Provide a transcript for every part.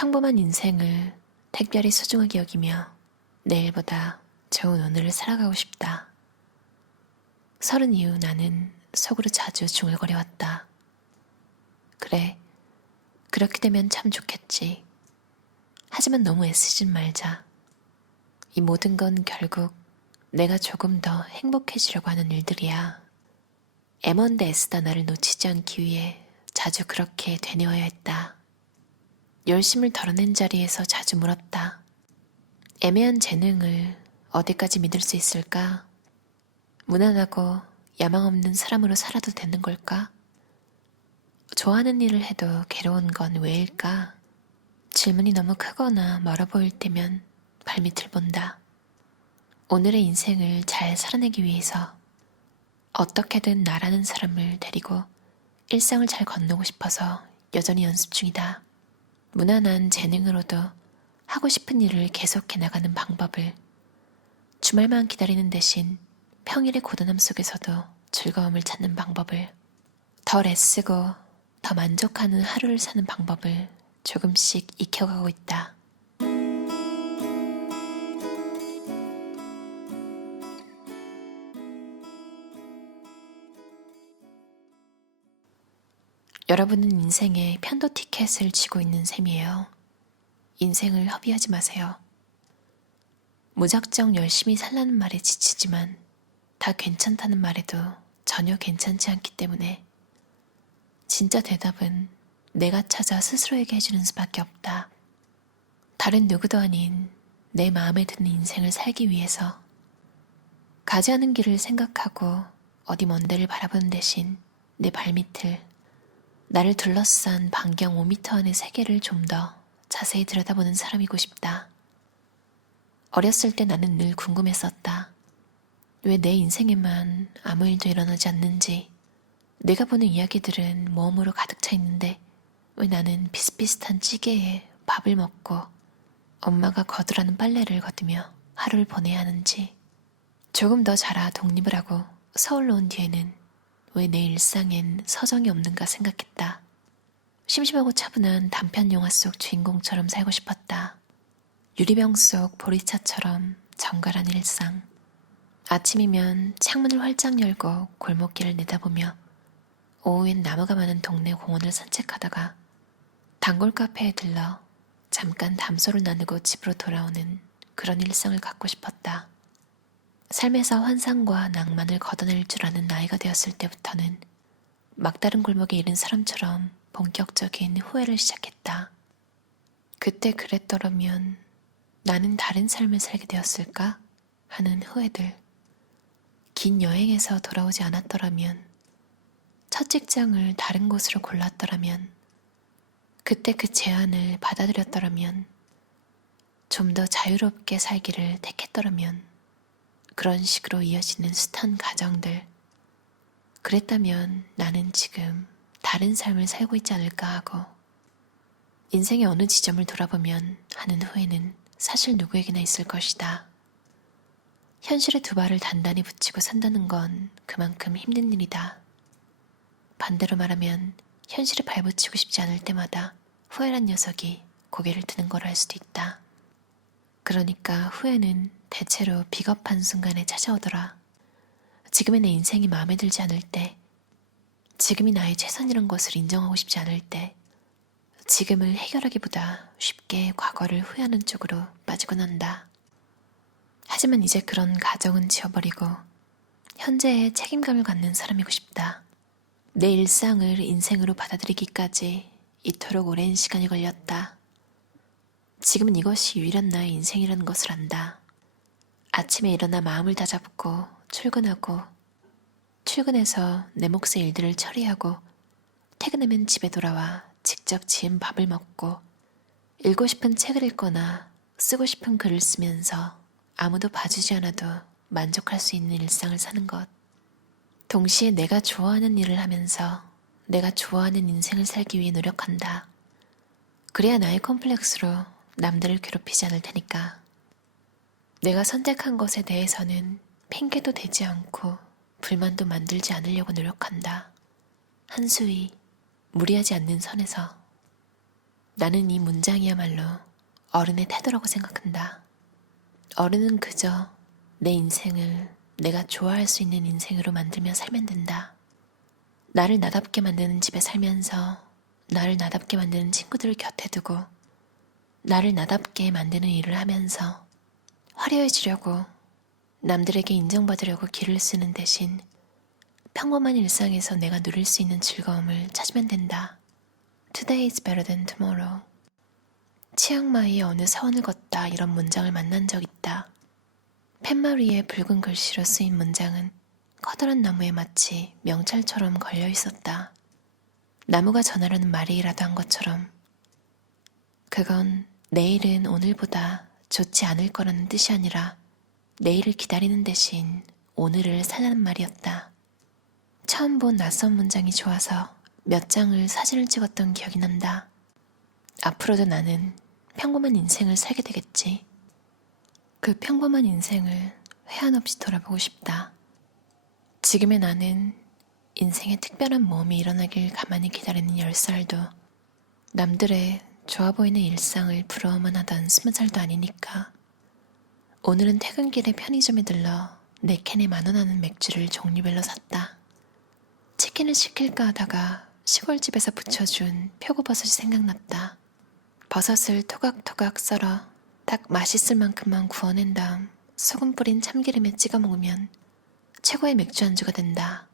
평범한 인생을 특별히 소중하게 여기며 내일보다 좋은 오늘을 살아가고 싶다. 서른 이후 나는 속으로 자주 중얼거려왔다. 그래, 그렇게 되면 참 좋겠지. 하지만 너무 애쓰진 말자. 이 모든 건 결국 내가 조금 더 행복해지려고 하는 일들이야. 애먼데 애쓰다 나를 놓치지 않기 위해 자주 그렇게 되뇌어야 했다. 열심을 덜어낸 자리에서 자주 물었다. 애매한 재능을 어디까지 믿을 수 있을까? 무난하고 야망 없는 사람으로 살아도 되는 걸까? 좋아하는 일을 해도 괴로운 건 왜일까? 질문이 너무 크거나 멀어 보일 때면 발밑을 본다. 오늘의 인생을 잘 살아내기 위해서 어떻게든 나라는 사람을 데리고 일상을 잘 건너고 싶어서 여전히 연습 중이다. 무난한 재능으로도 하고 싶은 일을 계속해 나가는 방법을 주말만 기다리는 대신 평일의 고단함 속에서도 즐거움을 찾는 방법을 덜 애쓰고 더 만족하는 하루를 사는 방법을 조금씩 익혀가고 있다. 여러분은 인생에 편도 티켓을 쥐고 있는 셈이에요. 인생을 허비하지 마세요. 무작정 열심히 살라는 말에 지치지만 다 괜찮다는 말에도 전혀 괜찮지 않기 때문에 진짜 대답은 내가 찾아 스스로에게 해주는 수밖에 없다. 다른 누구도 아닌 내 마음에 드는 인생을 살기 위해서 가지 않은 길을 생각하고 어디 먼 데를 바라보는 대신 내 발밑을 나를 둘러싼 반경 5미터 안의 세계를 좀 더 자세히 들여다보는 사람이고 싶다. 어렸을 때 나는 늘 궁금했었다. 왜 내 인생에만 아무 일도 일어나지 않는지, 내가 보는 이야기들은 모험으로 가득 차 있는데, 왜 나는 비슷비슷한 찌개에 밥을 먹고 엄마가 거두라는 빨래를 걷으며 하루를 보내야 하는지, 조금 더 자라 독립을 하고 서울로 온 뒤에는 왜 내 일상엔 서정이 없는가 생각했다. 심심하고 차분한 단편 영화 속 주인공처럼 살고 싶었다. 유리병 속 보리차처럼 정갈한 일상. 아침이면 창문을 활짝 열고 골목길을 내다보며 오후엔 나무가 많은 동네 공원을 산책하다가 단골 카페에 들러 잠깐 담소를 나누고 집으로 돌아오는 그런 일상을 갖고 싶었다. 삶에서 환상과 낭만을 걷어낼 줄 아는 나이가 되었을 때부터는 막다른 골목에 이른 사람처럼 본격적인 후회를 시작했다. 그때 그랬더라면 나는 다른 삶을 살게 되었을까? 하는 후회들. 긴 여행에서 돌아오지 않았더라면, 첫 직장을 다른 곳으로 골랐더라면, 그때 그 제안을 받아들였더라면, 좀 더 자유롭게 살기를 택했더라면, 그런 식으로 이어지는 숱한 가정들. 그랬다면 나는 지금 다른 삶을 살고 있지 않을까 하고 인생의 어느 지점을 돌아보면 하는 후회는 사실 누구에게나 있을 것이다. 현실에 두 발을 단단히 붙이고 산다는 건 그만큼 힘든 일이다. 반대로 말하면 현실에 발붙이고 싶지 않을 때마다 후회란 녀석이 고개를 드는 걸 알 수도 있다. 그러니까 후회는 대체로 비겁한 순간에 찾아오더라. 지금의 내 인생이 마음에 들지 않을 때, 지금이 나의 최선이란 것을 인정하고 싶지 않을 때, 지금을 해결하기보다 쉽게 과거를 후회하는 쪽으로 빠지곤 한다. 하지만 이제 그런 가정은 지워버리고 현재의 책임감을 갖는 사람이고 싶다. 내 일상을 인생으로 받아들이기까지 이토록 오랜 시간이 걸렸다. 지금은 이것이 유일한 나의 인생이라는 것을 안다. 아침에 일어나 마음을 다잡고 출근하고 출근해서 내 몫의 일들을 처리하고 퇴근하면 집에 돌아와 직접 지은 밥을 먹고 읽고 싶은 책을 읽거나 쓰고 싶은 글을 쓰면서 아무도 봐주지 않아도 만족할 수 있는 일상을 사는 것. 동시에 내가 좋아하는 일을 하면서 내가 좋아하는 인생을 살기 위해 노력한다. 그래야 나의 컴플렉스로 남들을 괴롭히지 않을 테니까. 내가 선택한 것에 대해서는 핑계도 되지 않고 불만도 만들지 않으려고 노력한다. 한수위, 무리하지 않는 선에서. 나는 이 문장이야말로 어른의 태도라고 생각한다. 어른은 그저 내 인생을 내가 좋아할 수 있는 인생으로 만들며 살면 된다. 나를 나답게 만드는 집에 살면서 나를 나답게 만드는 친구들을 곁에 두고 나를 나답게 만드는 일을 하면서 화려해지려고 남들에게 인정받으려고 길을 쓰는 대신 평범한 일상에서 내가 누릴 수 있는 즐거움을 찾으면 된다. Today is better than tomorrow. 치앙마이의 어느 사원을 걷다 이런 문장을 만난 적 있다. 팻마리의 붉은 글씨로 쓰인 문장은 커다란 나무에 마치 명찰처럼 걸려 있었다. 나무가 전하려는 말이라도 한 것처럼 그건 내일은 오늘보다 좋지 않을 거라는 뜻이 아니라 내일을 기다리는 대신 오늘을 살라는 말이었다. 처음 본 낯선 문장이 좋아서 몇 장을 사진을 찍었던 기억이 난다. 앞으로도 나는 평범한 인생을 살게 되겠지. 그 평범한 인생을 회한 없이 돌아보고 싶다. 지금의 나는 인생에 특별한 모험이 일어나길 가만히 기다리는 열 살도 남들의 좋아 보이는 일상을 부러워만 하던 스무 살도 아니니까 오늘은 퇴근길에 편의점에 들러 네 캔에 만원 하는 맥주를 종류별로 샀다. 치킨을 시킬까 하다가 시골집에서 부쳐준 표고버섯이 생각났다. 버섯을 토각토각 썰어 딱 맛있을 만큼만 구워낸 다음 소금 뿌린 참기름에 찍어 먹으면 최고의 맥주 안주가 된다.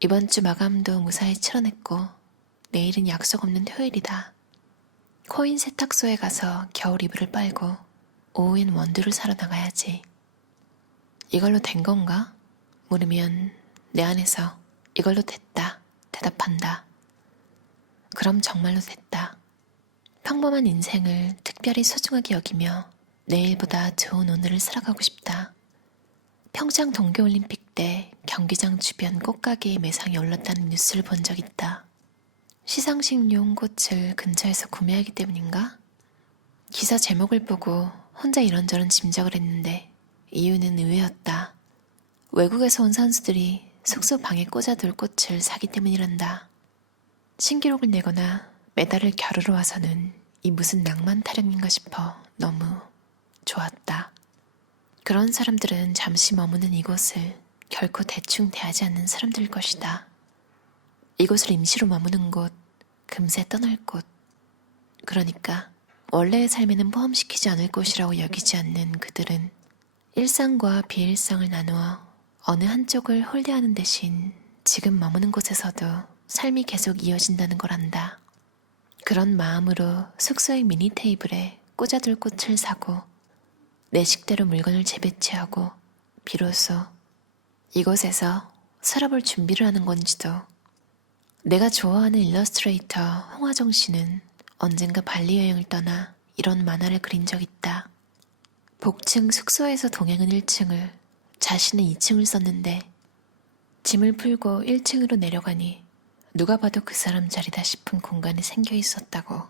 이번 주 마감도 무사히 치러냈고 내일은 약속 없는 토요일이다. 코인 세탁소에 가서 겨울 이불을 빨고 오후엔 원두를 사러 나가야지. 이걸로 된 건가? 물으면 내 안에서 이걸로 됐다. 대답한다. 그럼 정말로 됐다. 평범한 인생을 특별히 소중하게 여기며 내일보다 좋은 오늘을 살아가고 싶다. 평창 동계올림픽 때 경기장 주변 꽃가게에 매상이 올랐다는 뉴스를 본 적 있다. 시상식 용 꽃을 근처에서 구매하기 때문인가? 기사 제목을 보고 혼자 이런저런 짐작을 했는데 이유는 의외였다. 외국에서 온 선수들이 숙소 방에 꽂아둘 꽃을 사기 때문이란다. 신기록을 내거나 메달을 겨루러 와서는 이 무슨 낭만 타령인가 싶어 너무 좋았다. 그런 사람들은 잠시 머무는 이곳을 결코 대충 대하지 않는 사람들일 것이다. 이곳을 임시로 머무는 곳, 금세 떠날 곳. 그러니까 원래의 삶에는 포함시키지 않을 곳이라고 여기지 않는 그들은 일상과 비일상을 나누어 어느 한쪽을 홀대하는 대신 지금 머무는 곳에서도 삶이 계속 이어진다는 걸 안다. 그런 마음으로 숙소의 미니 테이블에 꽂아둘 꽃을 사고 내 식대로 물건을 재배치하고 비로소 이곳에서 살아볼 준비를 하는 건지도 내가 좋아하는 일러스트레이터 홍화정 씨는 언젠가 발리 여행을 떠나 이런 만화를 그린 적 있다. 복층 숙소에서 동행은 1층을 자신은 2층을 썼는데 짐을 풀고 1층으로 내려가니 누가 봐도 그 사람 자리다 싶은 공간이 생겨 있었다고.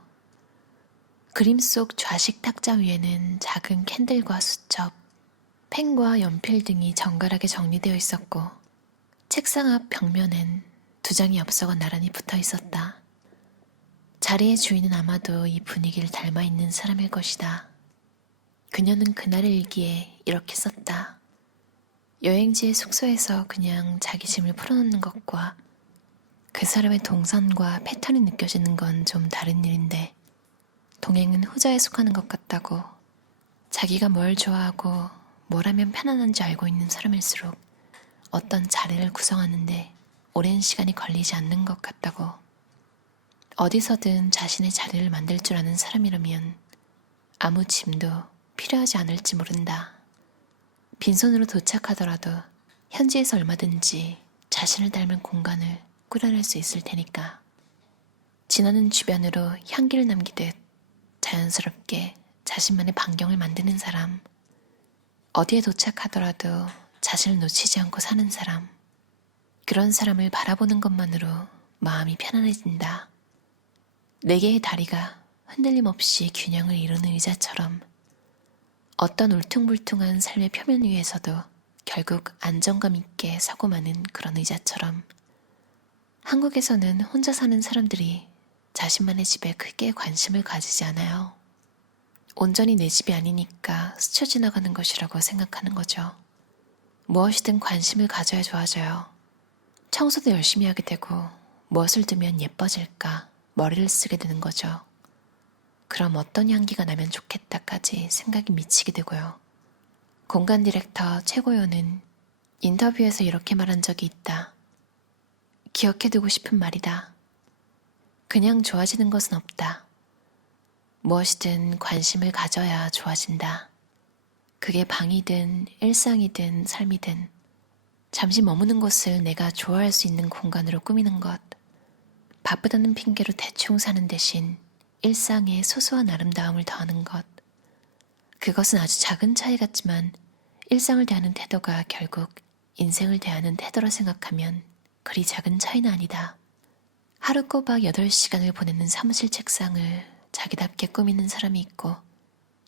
그림 속 좌식 탁자 위에는 작은 캔들과 수첩, 펜과 연필 등이 정갈하게 정리되어 있었고, 책상 앞 벽면엔 두 장이 엽서가 나란히 붙어 있었다. 자리의 주인은 아마도 이 분위기를 닮아 있는 사람일 것이다. 그녀는 그날의 일기에 이렇게 썼다. 여행지의 숙소에서 그냥 자기 짐을 풀어놓는 것과 그 사람의 동선과 패턴이 느껴지는 건 좀 다른 일인데 동행은 후자에 속하는 것 같다고 자기가 뭘 좋아하고 뭘 하면 편안한지 알고 있는 사람일수록 어떤 자리를 구성하는데 오랜 시간이 걸리지 않는 것 같다고 어디서든 자신의 자리를 만들 줄 아는 사람이라면 아무 짐도 필요하지 않을지 모른다. 빈손으로 도착하더라도 현지에서 얼마든지 자신을 닮은 공간을 꾸려낼 수 있을 테니까. 지나는 주변으로 향기를 남기듯 자연스럽게 자신만의 반경을 만드는 사람. 어디에 도착하더라도 자신을 놓치지 않고 사는 사람. 그런 사람을 바라보는 것만으로 마음이 편안해진다. 네 개의 다리가 흔들림 없이 균형을 이루는 의자처럼 어떤 울퉁불퉁한 삶의 표면 위에서도 결국 안정감 있게 서고 마는 그런 의자처럼 한국에서는 혼자 사는 사람들이 자신만의 집에 크게 관심을 가지지 않아요. 온전히 내 집이 아니니까 스쳐 지나가는 것이라고 생각하는 거죠. 무엇이든 관심을 가져야 좋아져요. 청소도 열심히 하게 되고 무엇을 두면 예뻐질까 머리를 쓰게 되는 거죠. 그럼 어떤 향기가 나면 좋겠다까지 생각이 미치게 되고요. 공간 디렉터 최고요는 인터뷰에서 이렇게 말한 적이 있다. 기억해두고 싶은 말이다. 그냥 좋아지는 것은 없다. 무엇이든 관심을 가져야 좋아진다. 그게 방이든 일상이든 삶이든 잠시 머무는 곳을 내가 좋아할 수 있는 공간으로 꾸미는 것. 바쁘다는 핑계로 대충 사는 대신 일상에 소소한 아름다움을 더하는 것. 그것은 아주 작은 차이 같지만 일상을 대하는 태도가 결국 인생을 대하는 태도라 생각하면 그리 작은 차이는 아니다. 하루 꼬박 8시간을 보내는 사무실 책상을 자기답게 꾸미는 사람이 있고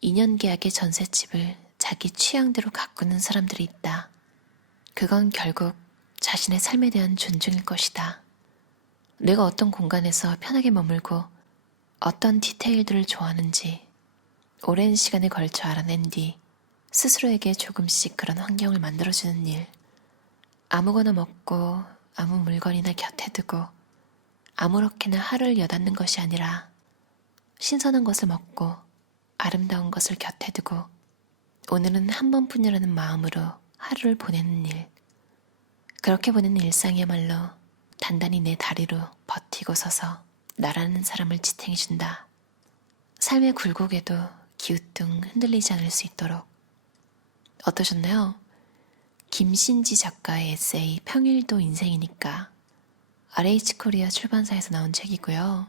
2년 계약의 전셋집을 자기 취향대로 가꾸는 사람들이 있다. 그건 결국 자신의 삶에 대한 존중일 것이다. 내가 어떤 공간에서 편하게 머물고 어떤 디테일들을 좋아하는지 오랜 시간에 걸쳐 알아낸 뒤 스스로에게 조금씩 그런 환경을 만들어주는 일. 아무거나 먹고 아무 물건이나 곁에 두고 아무렇게나 하루를 여닫는 것이 아니라 신선한 것을 먹고 아름다운 것을 곁에 두고 오늘은 한 번뿐이라는 마음으로 하루를 보내는 일. 그렇게 보내는 일상이야말로 단단히 내 다리로 버티고 서서 나라는 사람을 지탱해준다. 삶의 굴곡에도 기우뚱 흔들리지 않을 수 있도록. 어떠셨나요? 김신지 작가의 에세이 평일도 인생이니까 RH 코리아 출판사에서 나온 책이고요.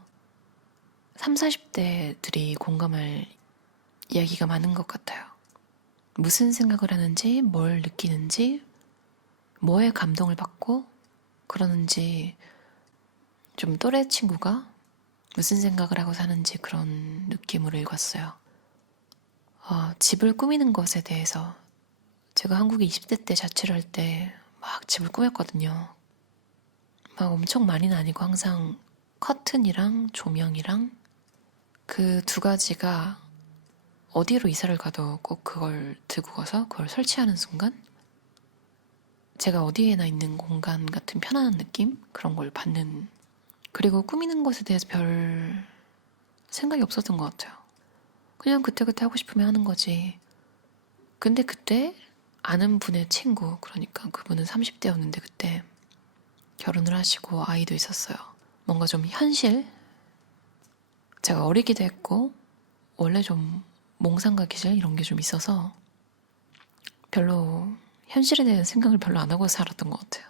3, 40대들이 공감할 이야기가 많은 것 같아요. 무슨 생각을 하는지, 뭘 느끼는지, 뭐에 감동을 받고 그러는지 좀 또래 친구가 무슨 생각을 하고 사는지 그런 느낌으로 읽었어요. 어, 집을 꾸미는 것에 대해서 제가 한국에 20대 때 자취를 할 때 막 집을 꾸몄거든요. 막 엄청 많이는 아니고 항상 커튼이랑 조명이랑 그 두 가지가 어디로 이사를 가도 꼭 그걸 들고 가서 그걸 설치하는 순간 제가 어디에나 있는 공간 같은 편안한 느낌? 그런 걸 받는 그리고 꾸미는 것에 대해서 별 생각이 없었던 것 같아요. 그냥 그때그때 하고 싶으면 하는 거지. 근데 그때 아는 분의 친구, 그러니까 그분은 30대였는데 그때 결혼을 하시고 아이도 있었어요. 뭔가 좀 현실? 제가 어리기도 했고, 원래 좀 몽상과 기질 이런 게 좀 있어서 별로 현실에 대한 생각을 별로 안 하고 살았던 것 같아요.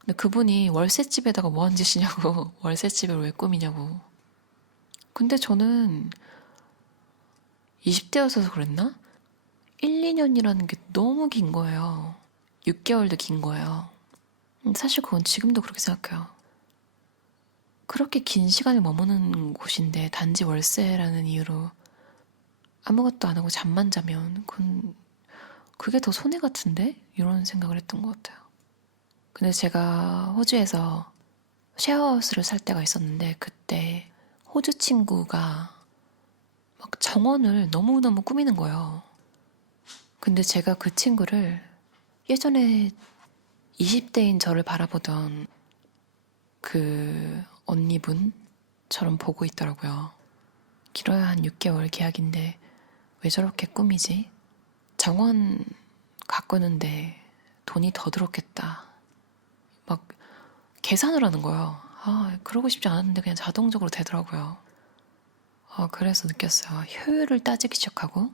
근데 그분이 월세집에다가 뭐 한 짓이냐고, 월세집을 왜 꾸미냐고. 근데 저는 20대여서 그랬나? 1, 2년이라는 게 너무 긴 거예요. 6개월도 긴 거예요. 음, 사실 그건 지금도 그렇게 생각해요. 그렇게 긴 시간을 머무는 곳인데 단지 월세라는 이유로 아무것도 안 하고 잠만 자면 그건 그게 더 손해 같은데? 이런 생각을 했던 것 같아요. 근데 제가 호주에서 쉐어하우스를 살 때가 있었는데 그때 호주 친구가 막 정원을 너무너무 꾸미는 거예요. 근데 제가 그 친구를 예전에 20대인 저를 바라보던 그 언니분처럼 보고 있더라고요. 길어야 한 6개월 계약인데 왜 저렇게 꾸미지? 정원 가꾸는데 돈이 더 들었겠다. 막 계산을 하는 거예요. 아, 그러고 싶지 않았는데 그냥 자동적으로 되더라고요. 아, 그래서 느꼈어요. 효율을 따지기 시작하고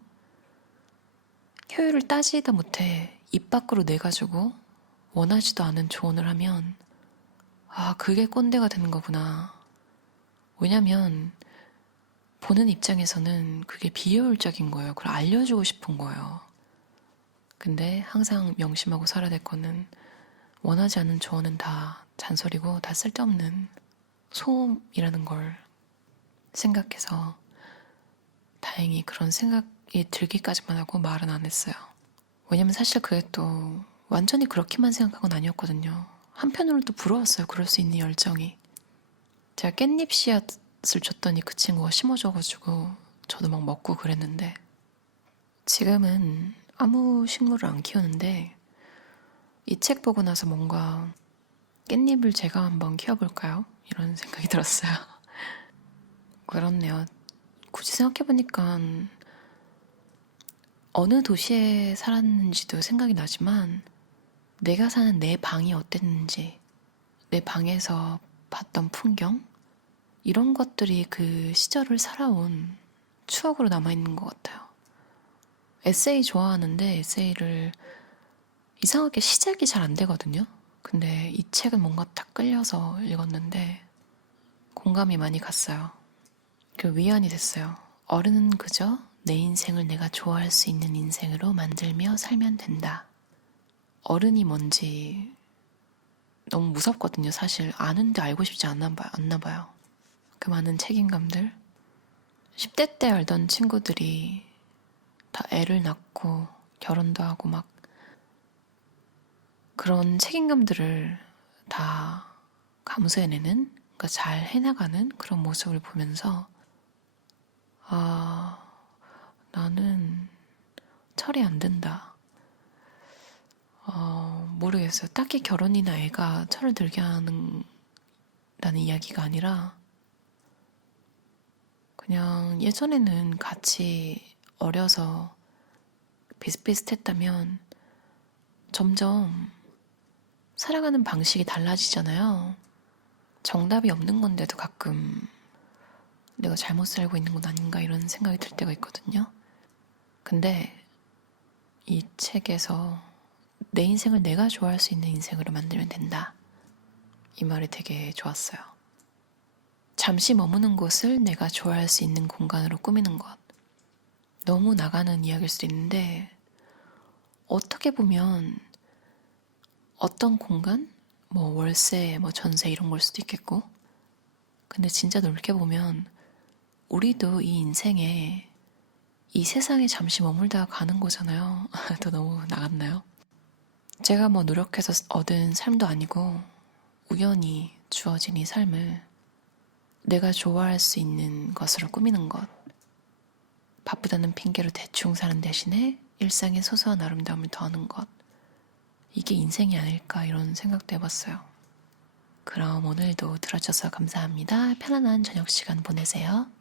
효율을 따지다 못해 입 밖으로 내가지고 원하지도 않은 조언을 하면 아, 그게 꼰대가 되는 거구나. 왜냐면 보는 입장에서는 그게 비효율적인 거예요. 그걸 알려주고 싶은 거예요. 근데 항상 명심하고 살아야 될 거는 원하지 않는 조언은 다 잔소리고 다 쓸데없는 소음이라는 걸 생각해서 다행히 그런 생각이 들기까지만 하고 말은 안 했어요. 왜냐면 사실 그게 또 완전히 그렇게만 생각한 건 아니었거든요. 한편으로는 또 부러웠어요. 그럴 수 있는 열정이. 제가 깻잎 씨앗 줬더니 그 친구가 심어줘가지고 저도 막 먹고 그랬는데 지금은 아무 식물을 안 키우는데 이 책 보고 나서 뭔가 깻잎을 제가 한번 키워볼까요? 이런 생각이 들었어요. 그렇네요. 굳이 생각해보니까 어느 도시에 살았는지도 생각이 나지만 내가 사는 내 방이 어땠는지 내 방에서 봤던 풍경 이런 것들이 그 시절을 살아온 추억으로 남아있는 것 같아요. 에세이 좋아하는데 에세이를 이상하게 시작이 잘 안 되거든요. 근데 이 책은 뭔가 딱 끌려서 읽었는데 공감이 많이 갔어요. 그 위안이 됐어요. 어른은 그저 내 인생을 내가 좋아할 수 있는 인생으로 만들며 살면 된다. 어른이 뭔지 너무 무섭거든요, 사실. 아는데 알고 싶지 않나, 봐요. 그 많은 책임감들. 10대 때 알던 친구들이 다 애를 낳고 결혼도 하고 막 그런 책임감들을 다 감수해내는, 그러니까 잘 해나가는 그런 모습을 보면서 아, 나는 철이 안 든다. 어, 모르겠어요. 딱히 결혼이나 애가 철을 들게 하는, 다는 이야기가 아니라, 그냥 예전에는 같이 어려서 비슷비슷했다면, 점점 살아가는 방식이 달라지잖아요. 정답이 없는 건데도 가끔 내가 잘못 살고 있는 건 아닌가 이런 생각이 들 때가 있거든요. 근데 이 책에서 내 인생을 내가 좋아할 수 있는 인생으로 만들면 된다. 이 말이 되게 좋았어요. 잠시 머무는 곳을 내가 좋아할 수 있는 공간으로 꾸미는 것. 너무 나가는 이야기일 수도 있는데, 어떻게 보면 어떤 공간? 뭐 월세, 뭐 전세 이런 걸 수도 있겠고. 근데 진짜 넓게 보면 우리도 이 인생에 이 세상에 잠시 머물다 가는 거잖아요. 또 너무 나갔나요? 제가 뭐 노력해서 얻은 삶도 아니고 우연히 주어진 이 삶을 내가 좋아할 수 있는 것으로 꾸미는 것. 바쁘다는 핑계로 대충 사는 대신에 일상의 소소한 아름다움을 더하는 것. 이게 인생이 아닐까 이런 생각도 해봤어요. 그럼 오늘도 들어줘서 감사합니다. 편안한 저녁 시간 보내세요.